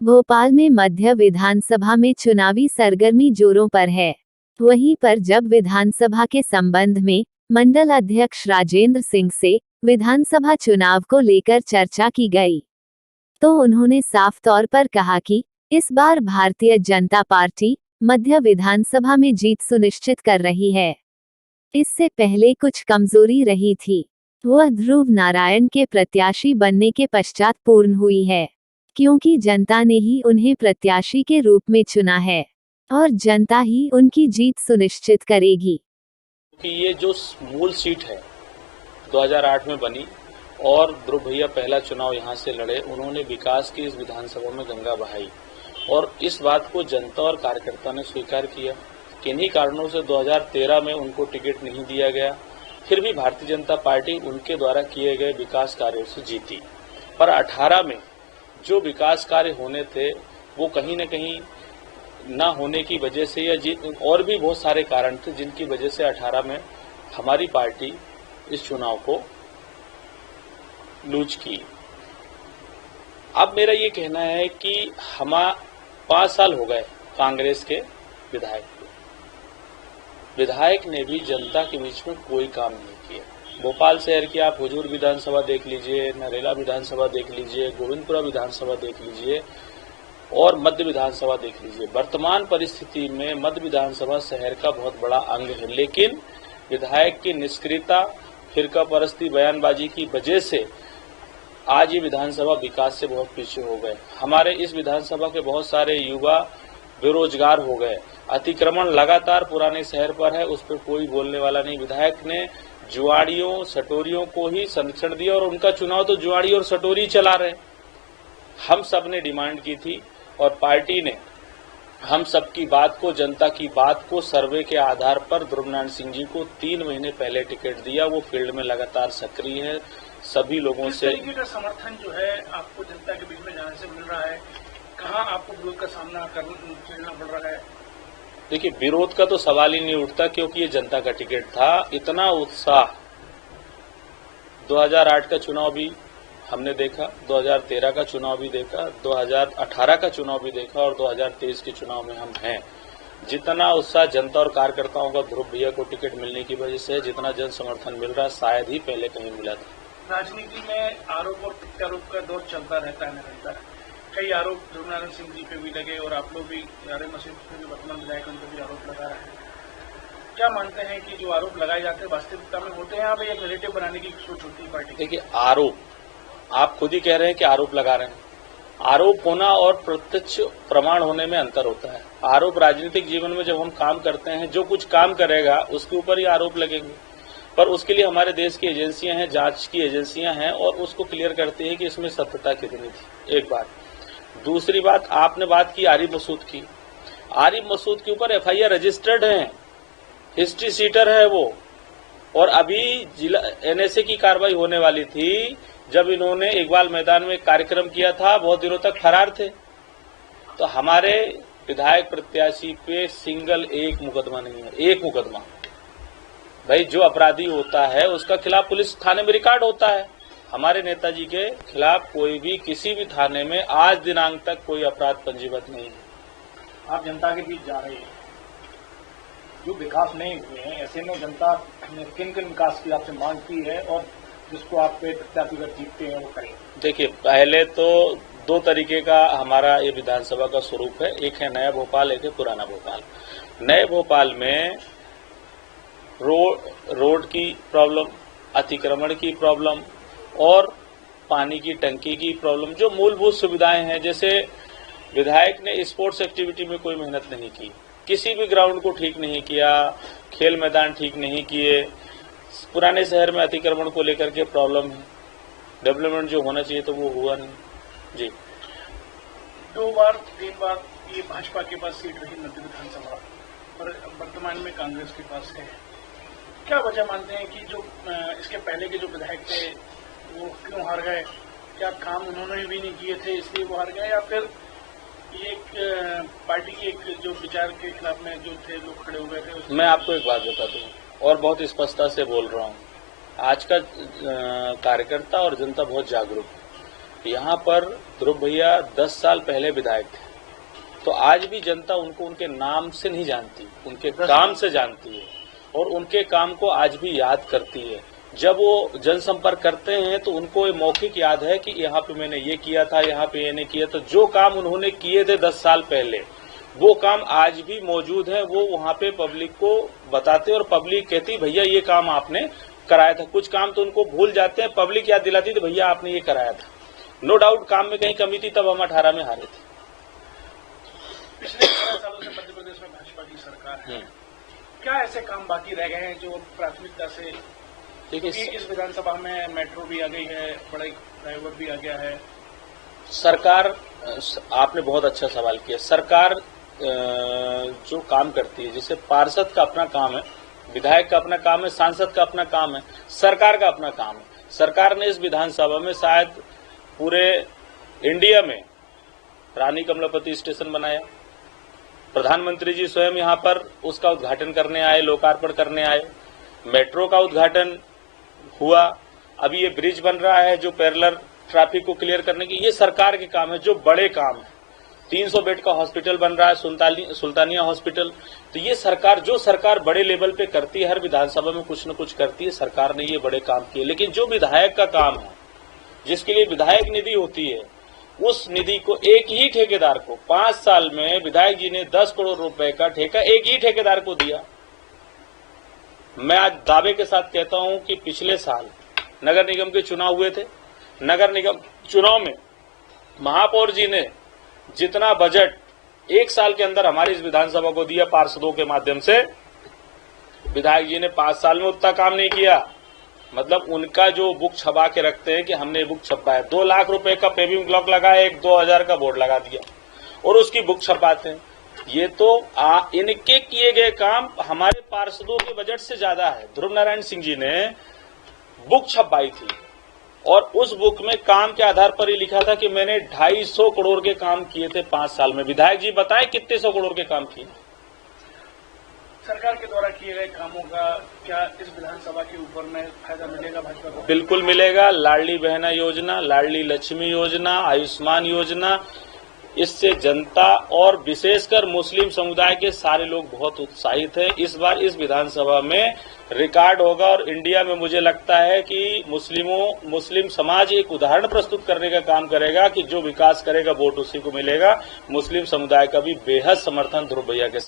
भोपाल में मध्य विधानसभा में चुनावी सरगर्मी जोरों पर है। वहीं पर जब विधानसभा के संबंध में मंडल अध्यक्ष राजेंद्र सिंह से विधानसभा चुनाव को लेकर चर्चा की गई, तो उन्होंने साफ तौर पर कहा कि इस बार भारतीय जनता पार्टी मध्य विधानसभा में जीत सुनिश्चित कर रही है। इससे पहले कुछ कमजोरी रही थी, वह ध्रुव नारायण के प्रत्याशी बनने के पश्चात पूर्ण हुई है, क्योंकि जनता ने ही उन्हें प्रत्याशी के रूप में चुना है और जनता ही उनकी जीत सुनिश्चित करेगी। कि ये जो मूल सीट है 2008 में बनी और ध्रुव भैया पहला चुनाव यहाँ से लड़े, उन्होंने विकास की इस विधानसभा में गंगा बहाई और इस बात को जनता और कार्यकर्ता ने स्वीकार किया। किन्हीं कारणों से 2013 में उनको टिकट नहीं दिया गया, फिर भी भारतीय जनता पार्टी उनके द्वारा किए गए विकास कार्यों से जीती। पर 18 में जो विकास कार्य होने थे वो कहीं न कहीं न होने की वजह से या और भी बहुत सारे कारण थे जिनकी वजह से 18 में हमारी पार्टी इस चुनाव को लूज की। अब मेरा ये कहना है कि हम 5 साल हो गए कांग्रेस के विधायक ने भी जनता के बीच में कोई काम नहीं किया। भोपाल शहर की आप हुजूर विधानसभा देख लीजिए, नरेला विधानसभा देख लीजिए, गोविंदपुरा विधानसभा देख लीजिए और मध्य विधानसभा देख लीजिए। वर्तमान परिस्थिति में मध्य विधानसभा शहर का बहुत बड़ा अंग है, लेकिन विधायक की निष्क्रियता, फिरका परस्ती, बयानबाजी की वजह से आज ये विधानसभा विकास से बहुत पीछे हो गए। हमारे इस विधानसभा के बहुत सारे युवा बेरोजगार हो गए। अतिक्रमण लगातार पुराने शहर पर है, उस पर कोई बोलने वाला नहीं। विधायक ने जुआड़ियों सटोरियों को ही संरक्षण दिया और उनका चुनाव तो जुआड़ी और सटोरी चला रहे। हम सब ने डिमांड की थी और पार्टी ने हम सब की बात को, जनता की बात को सर्वे के आधार पर ध्रुव नारायण सिंह जी को 3 महीने पहले टिकट दिया। वो फील्ड में लगातार सक्रिय है। सभी लोगों से तरीके का समर्थन जो है आपको जनता के बीच में जाने से मिल रहा है, कहाँ आपको विरोध का सामना करना पड़ रहा है? देखिए, विरोध का तो सवाल ही नहीं उठता क्योंकि ये जनता का टिकट था। इतना उत्साह 2008 का चुनाव भी हमने देखा, 2013 का चुनाव भी देखा, 2018 का चुनाव भी देखा और 2023 के चुनाव में हम हैं। जितना उत्साह जनता और कार्यकर्ताओं का ध्रुव भैया को टिकट मिलने की वजह से, जितना जन समर्थन मिल रहा है, शायद ही पहले कहीं मिला था। राजनीति में आरोप और प्रत्यारोप का दौर चलता रहता है निरंतर। कई आरोप ध्रुव नारायण सिंह जी पे भी लगे और आप लोग भी मसीह के वर्तमान विधायक उन पर भी आरोप लगा रहे हैं। क्या मानते हैं कि जो आरोप लगाए जाते हैं वास्तविकता में होते हैं या एक नैरेटिव बनाने की सोच होती है पार्टी? देखिए, आरोप आप खुद ही कह रहे हैं कि आरोप लगा रहे हैं। आरोप होना और प्रत्यक्ष प्रमाण होने में अंतर होता है। आरोप राजनीतिक जीवन में जब हम काम करते हैं, जो कुछ काम करेगा उसके ऊपर ही आरोप लगेंगे, पर उसके लिए हमारे देश की एजेंसियां हैं, जांच की एजेंसियां हैं और उसको क्लियर करती है कि इसमें सत्यता कितनी थी। एक बात। दूसरी बात, आपने बात की आरिफ मसूद की। आरिफ मसूद के ऊपर FIR रजिस्टर्ड है, हिस्ट्री सीटर है वो, और अभी जिला NSA की कार्रवाई होने वाली थी जब इन्होंने इकबाल मैदान में कार्यक्रम किया था। बहुत दिनों तक फरार थे। तो हमारे विधायक प्रत्याशी पे सिंगल एक मुकदमा नहीं है, एक मुकदमा। भाई, जो अपराधी होता है उसका खिलाफ पुलिस थाने में रिकॉर्ड होता है। हमारे नेताजी के खिलाफ कोई भी किसी भी थाने में आज दिनांक तक कोई अपराध पंजीबद्ध नहीं है। आप जनता के बीच जा रहे हैं, जो विकास नहीं हुए हैं, ऐसे में जनता ने किन किन विकास की आपसे मांग की है और जिसको आप पे प्रत्याशी जीतते हैं वो करें? देखिए, पहले तो 2 तरीके का हमारा ये विधानसभा का स्वरूप है। एक है नया भोपाल, एक है पुराना भोपाल। नए भोपाल में रोड की प्रॉब्लम, अतिक्रमण की प्रॉब्लम और पानी की टंकी की प्रॉब्लम, जो मूलभूत सुविधाएं हैं। जैसे विधायक ने स्पोर्ट्स एक्टिविटी में कोई मेहनत नहीं की, किसी भी ग्राउंड को ठीक नहीं किया, खेल मैदान ठीक नहीं किए। पुराने शहर में अतिक्रमण को लेकर के प्रॉब्लम है। डेवलपमेंट जो होना चाहिए तो वो हुआ नहीं। जी, 2 बार 3 बार ये भाजपा के पास सीट रही मध्य विधानसभा, और वर्तमान में कांग्रेस के पास है। क्या वजह मानते हैं कि जो इसके पहले के जो विधायक थे वो क्यों हार गए? क्या काम उन्होंने भी नहीं किए थे इसलिए वो हार गए, या फिर ये एक पार्टी की एक जो विचार के खिलाफ में जो थे लोग खड़े हुए थे मैं आपको एक बात बता दूं और बहुत स्पष्टता से बोल रहा हूं, आज का कार्यकर्ता और जनता बहुत जागरूक है। यहाँ पर ध्रुव भैया 10 साल पहले विधायक थे, तो आज भी जनता उनको उनके नाम से नहीं जानती, उनके काम से जानती है और उनके काम को आज भी याद करती है। जब वो जनसंपर्क करते हैं तो उनको ये मौखिक याद है कि यहाँ पे मैंने ये किया था, यहाँ पे ये नहीं किया। तो जो काम उन्होंने किए थे 10 साल पहले, वो काम आज भी मौजूद है। वो वहाँ पे पब्लिक को बताते और पब्लिक कहती भैया ये काम आपने कराया था। कुछ काम तो उनको भूल जाते हैं, पब्लिक याद दिलाती थी भैया आपने ये कराया था। नो डाउट काम में कहीं कमी थी, तब हम 18 में हारे थे। पिछले 12 सालों से मध्य प्रदेश में भाजपा की सरकार है, क्या ऐसे काम बाकी रह गए हैं जो प्राथमिकता से? देखिए इस विधानसभा में मेट्रो भी आ गई है, बड़ा फ्लाईओवर भी आ गया है। सरकार, आपने बहुत अच्छा सवाल किया। सरकार जो काम करती है, जैसे पार्षद का अपना काम है, विधायक का अपना काम है, सांसद का अपना काम है, सरकार का अपना काम है। सरकार ने इस विधानसभा में शायद पूरे इंडिया में रानी कमलापति स्टेशन बनाया। प्रधानमंत्री जी स्वयं यहाँ पर उसका उद्घाटन करने आए, लोकार्पण करने आए। मेट्रो का उद्घाटन हुआ। अभी ये ब्रिज बन रहा है जो पैरेलल ट्रैफिक को क्लियर करने की, ये सरकार के काम है जो बड़े काम है। 300 बेड का हॉस्पिटल बन रहा है, सुल्तानिया हॉस्पिटल। तो ये सरकार, जो सरकार बड़े लेवल पे करती है, हर विधानसभा में कुछ न कुछ करती है, सरकार ने ये बड़े काम किए। लेकिन जो विधायक का काम है, जिसके लिए विधायक निधि होती है, उस निधि को एक ही ठेकेदार को 5 साल में विधायक जी ने 10 करोड़ रुपए का ठेका एक ही ठेकेदार को दिया। मैं आज दावे के साथ कहता हूं कि पिछले साल नगर निगम के चुनाव हुए थे। नगर निगम चुनाव में महापौर जी ने जितना बजट एक साल के अंदर हमारी इस विधानसभा को दिया पार्षदों के माध्यम से, विधायक जी ने 5 साल में उतना काम नहीं किया। मतलब उनका जो बुक छपा के रखते हैं कि हमने बुक छपाया, 2 लाख रुपए का पेविंग ब्लॉक लगाया, एक 2000 का बोर्ड लगा दिया और उसकी बुक छपाते हैं। ये तो इनके किए गए काम हमारे पार्षदों के बजट से ज्यादा है। ध्रुव नारायण सिंह जी ने बुक छपाई थी और उस बुक में काम के आधार पर ही लिखा था कि मैंने 250 करोड़ के काम किए थे 5 साल में। विधायक जी बताएं कितने 100 करोड़ के काम किए? सरकार के द्वारा किए गए कामों का क्या इस विधानसभा के ऊपर में फायदा मिलेगा भाजपा को? बिल्कुल मिलेगा। लाडली बहना योजना, लाडली लक्ष्मी योजना, आयुष्मान योजना, इससे जनता और विशेषकर मुस्लिम समुदाय के सारे लोग बहुत उत्साहित हैं। इस बार इस विधानसभा में रिकॉर्ड होगा और इंडिया में मुझे लगता है कि मुस्लिम समाज एक उदाहरण प्रस्तुत करने का काम करेगा कि जो विकास करेगा वोट उसी को मिलेगा। मुस्लिम समुदाय का भी बेहद समर्थन ध्रुव भैया के